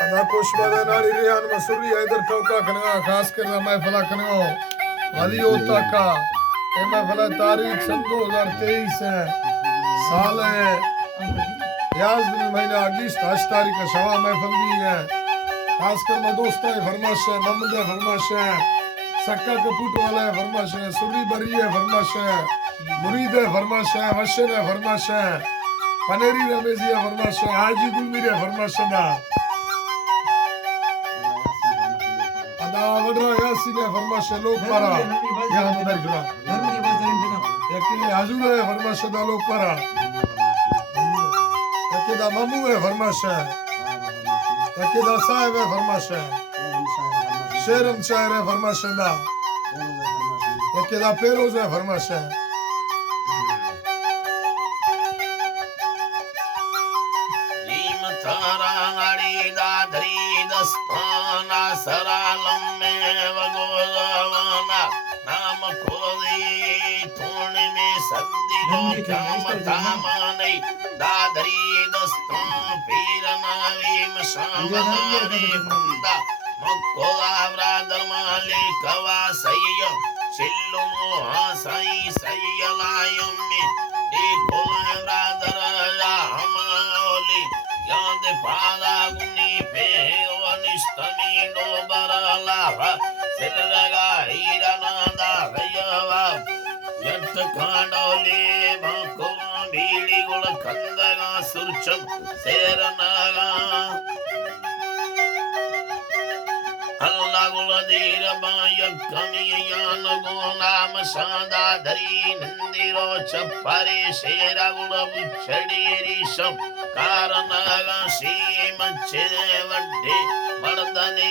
अदा कुशबा नाड़ी रियान मसूरी इधर कौका कनगा खास कर महफला कनगा वाली होता का ये महफला तारीख सन 2023 है साल है याज महीना अगस्त 8 तारीख का शवा महफल भी है खास कर मैं दोस्त है फरमाश है मोहम्मद है फरमाश है सक्का कपूट वाला है फरमाश है सुरी बरी है फरमाश है मुरीद है फरमाश है वशर है फरमाश है पनेरी रमेजी है फरमाश है हाजी गुलमीर है फरमाश है वडरा यासीन है फरमाश है लोग पारा यहाँ मदर गुरा यकीन हजूर है फरमाश है लोग पारा यकीन मामू है फरमाश है यकीन साहिब है फरमाश है शेरम शायर है फरमाश है यकीन पेरोज है फरमाश है सरालम में वगोलवाना नाम खोदी थोड़ी में सद्दी लो काम तामाने दादरी दस्तों पीर नावीम शामनारी बंदा मक्कोला ब्रादर माली कवा सैयो चिल्लो हासाई सैयलायम में देखो ब्रादर या हमाली याद पादा गुनी पे निस्तमीनो बरलावा सिरगा हीरानादा गयवा यत कांडोले मको बीड़ी गुल कंदगा सुरचम सेरनागा अल्लाह गुल दीर बाय कमियान गुलाम सादा धरी नंदिरो चप्परे शेरा गुल बुछड़ी रिशम कारणगा सीम चिरे वड्डे मर्दने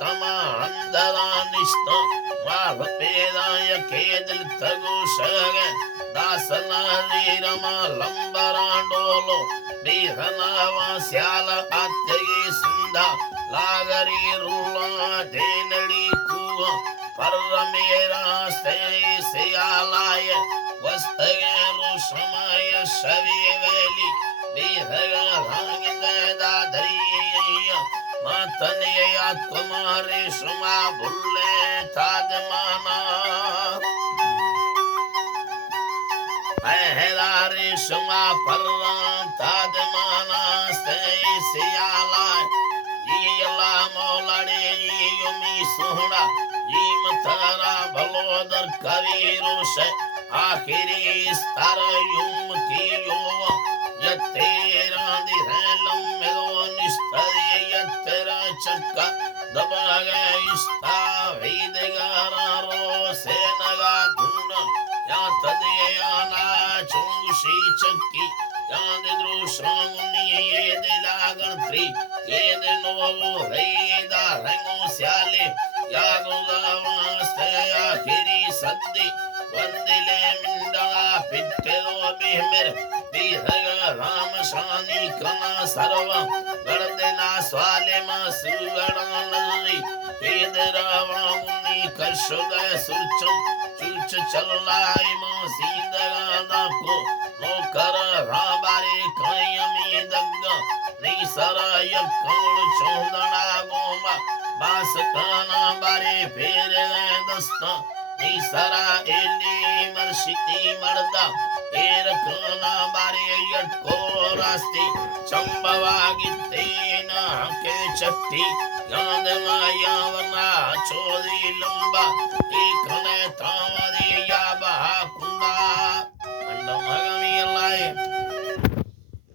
तमा अंदरा निष्ठ माह पेदाय केदल तगु सग दासना रीरमा लंबरांडोलो बीहनावा स्याल आत्यगे सिंधा लागरी रूला देनड़ी कुआ पर मेरा से सियालाय वस्तगे रुशमाय शवी वैली बीहगा भांगिंद दादरिया मातने या तुम्हारे शुमा भुल्ले तादमाना अहदारे शुमा पर्रा तादमाना से सियाला ये अल्लाह मौलाने ये युमी सुहड़ा ये मतरा भलोदर कवीरुष आखिरी स्तर युम की युवा यत्तेरा दिहलम मेदो निस्तरी यत्तेरा चक्का दबागा इस्ता वेदगारा रो सेनगा धुन या तदेयाना चुंगशी चक्की या दिद्रुशामुनि ये दिलागर त्रि ये दिनो रेदा रंगो स्याले या गुगावास्ते आखिरी सद्दी वंदिले मिंडला पिट्टेलो बिहमिर बिहगा राम शानी कना सर्व गड़देना स्वाले मा सुगड़ा नजरी पेदरावा मुनि कशुग सुचम चुच चल्लाई मा सीदगा दाको नोकर राबारे कायमी दग्गा निसरा यकौल चौदड़ा गोमा बास काना बारे फेरे दस्ता निसरा एली मर्शिती मर्दा एर काना बारे यटको रास्ते चंबवागी तेना के चट्टी याद माया वना चोरी लंबा एक ने